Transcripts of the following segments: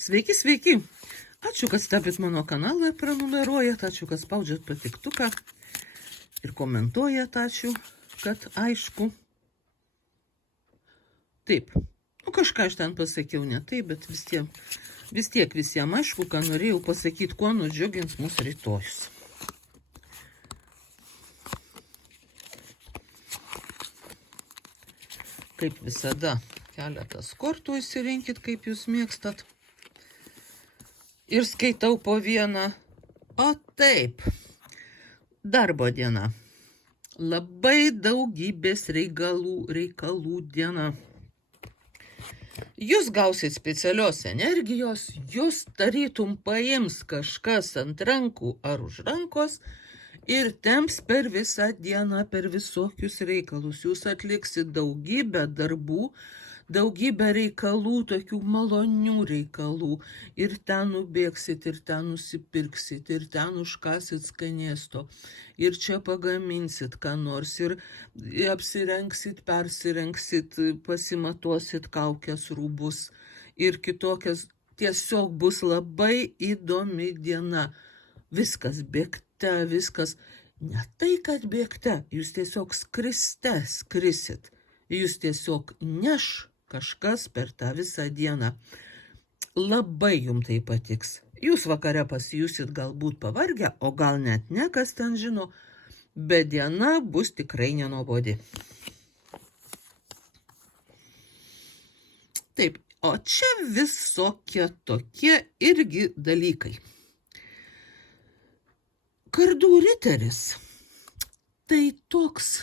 Sveiki, sveiki. Ačiū, kad stebit mano kanalą ir prenumeruojat, ačiū, kad spaudžiat patiktuką ir komentuojat, ačiū, kad aišku. Taip, kažką aš ten pasakiau ne taip, bet vis tiek visiems aišku, ką norėjau pasakyti, kuo nudžiugins mūsų rytojus. Kaip visada, keletas kortų įsirinkit, kaip jūs mėgstat. Ir skaitau po vieną. O taip, darbo diena. Labai daugybės reikalų diena. Jūs gausit specialios energijos, jūs tarytum paims kažkas ant rankų ar už rankos ir temps per visą dieną, per visokius reikalus. Jūs atliksit daugybę darbų, daugybę reikalų, tokių malonių reikalų. Ir ten nubėgsit, ir ten nusipirksit, ir ten užkasit skanėsto. Ir čia pagaminsit ką nors, ir apsirengsit, persirengsit, pasimatuosit kaukės, rūbus ir kitokias. Tiesiog bus labai įdomi diena. Viskas bėgte, viskas. Ne tai, kad bėgte, jūs tiesiog skrisit. Jūs tiesiog neš kažkas per tą visą dieną. Labai jums tai patiks. Jūs vakare pasijusit galbūt pavargę, o gal net ne, kas ten žino, bet diena bus tikrai nenuobodi. Taip, o čia visokie tokie irgi dalykai. Kardų riteris. Tai toks...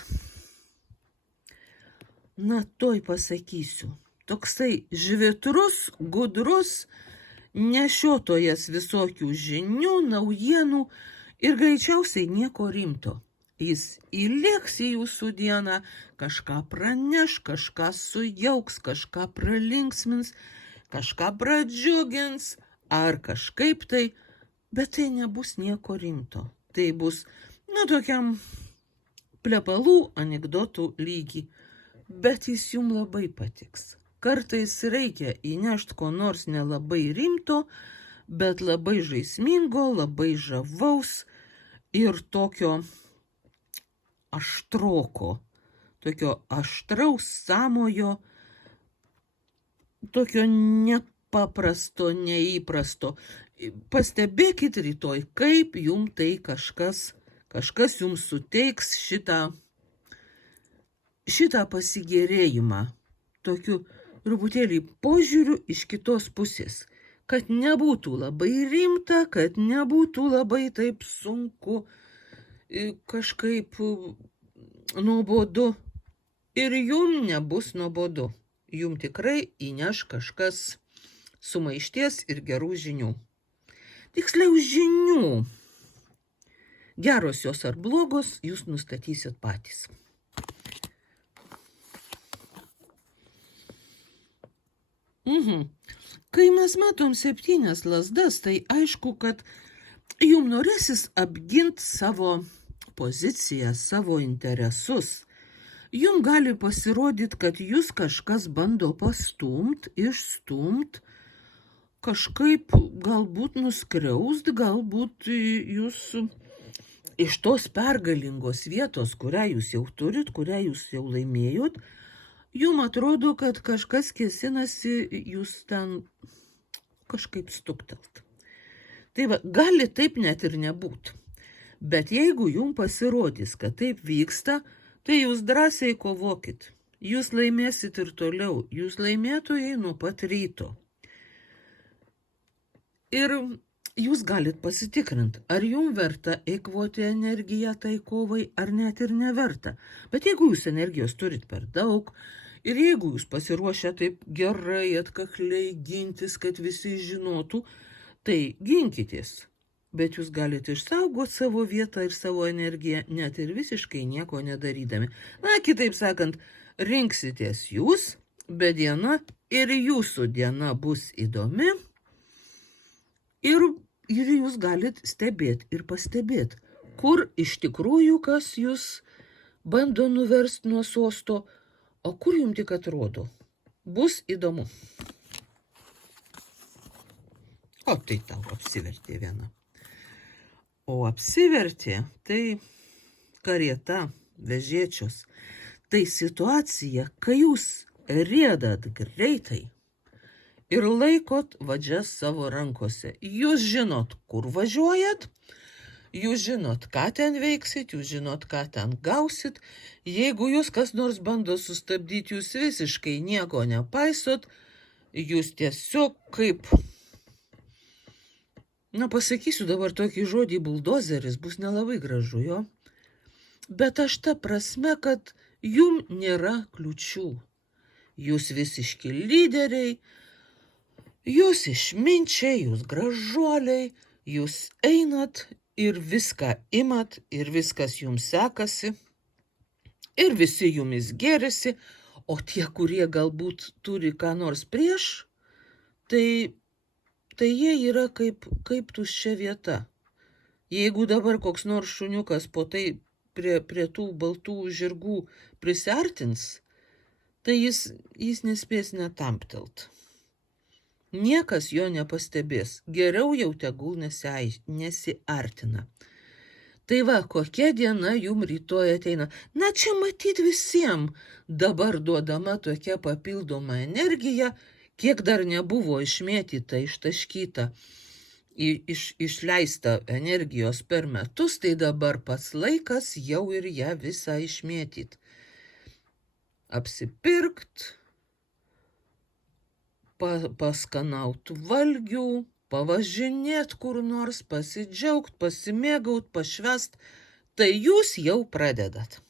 Na, toj pasakysiu. Toksai žvitrus, gudrus, nešiotojas visokių žinių, naujienų ir greičiausiai nieko rimto. Jis įlėks į jūsų dieną, kažką praneš, kažką sujauks, kažką pralinksmins, kažką pradžiugins ar kažkaip tai, bet tai nebus nieko rimto. Tai bus, tokiam plepalų anekdotų lygį. Bet jis jums labai patiks. Kartais reikia įnešti ko nors nelabai rimto, bet labai žaismingo, labai žavaus ir tokio aštroko, tokio aštraus samojo, tokio nepaprasto, neįprasto. Pastebėkit rytoj, kaip jums tai kažkas jums suteiks šitą pasigėrėjimą, tokiu truputėlį požiūriu iš kitos pusės, kad nebūtų labai rimta, kad nebūtų labai taip sunku, kažkaip nuobodu. Ir jum nebus nuobodu. Jum tikrai įneš kažkas sumaišties ir gerų žinių. Tiksliau žinių. Geros jos ar blogos, jūs nustatysit patys. Kai mes matom 7 lazdas, tai aišku, kad jums norėsis apginti savo poziciją, savo interesus. Jums gali pasirodyti, kad jūs kažkas bando pastumt, išstumt, kažkaip galbūt nuskriaust, galbūt jūs iš tos pergalingos vietos, kurią jūs jau turit, kurią jūs jau laimėjot, jums atrodo, kad kažkas kėsinasi jūs ten kažkaip stuktelt. Tai va, gali taip net ir nebūt. Bet jeigu jums pasirodys, kad taip vyksta, tai jūs drąsiai kovokit. Jūs laimėsit ir toliau. Jūs laimėtojai nuo pat ryto. Ir jūs galit pasitikrinti, ar jums verta eikvoti energiją tai kovai, ar net ir neverta. Bet jeigu jūs energijos turit per daug, ir jeigu jūs pasiruošę taip gerai, atkakliai gintis, kad visi žinotų, tai ginkitės. Bet jūs galite išsaugoti savo vietą ir savo energiją, net ir visiškai nieko nedarydami. Kitaip sakant, rinksitės jūs, bet diena ir jūsų diena bus įdomi. Ir jūs galit stebėti ir pastebėti, kur iš tikrųjų kas jūs bando nuversti nuo sosto, o kur jums tik atrodo. Bus įdomu. O tai tau apsivertė viena. O apsivertė, tai karieta, vežėčios. Tai situacija, kai jūs rėdat greitai ir laikot vadžias savo rankose. Jūs žinot, kur važiuojat, jūs žinot, ką ten veiksit, jūs žinot, ką ten gausit. Jeigu jūs kas nors bando sustabdyti, jūs visiškai nieko nepaisot, jūs tiesiog kaip... pasakysiu dabar tokį žodį buldozeris, bus nelabai gražu, jo. Bet aš ta prasme, kad jum nėra kliučių. Jūs visiški lyderiai, jūs išminčiai, jūs gražuoliai, jūs einat ir viską imat, ir viskas jums sekasi, ir visi jumis gėrisi, o tie, kurie galbūt turi ką nors prieš, tai jie yra kaip tuščia vieta. Jeigu dabar koks nors šuniukas po tai prie tų baltų žirgų prisiartins, tai jis nespės netamptelt. Niekas jo nepastebės, geriau jau tegul nesiartina. Tai va, kokia diena jum rytoj ateina. Na, čia matyt visiems dabar duodama tokia papildoma energija, kiek dar nebuvo išmėtyta, ištaškyta, išleista energijos per metus, tai dabar pats laikas jau ir ją visą išmėtyt. Apsipirkt, paskanaut valgių, pavažinėt kur nors, pasidžiaugt, pasimėgaut, pašvest, tai jūs jau pradedat.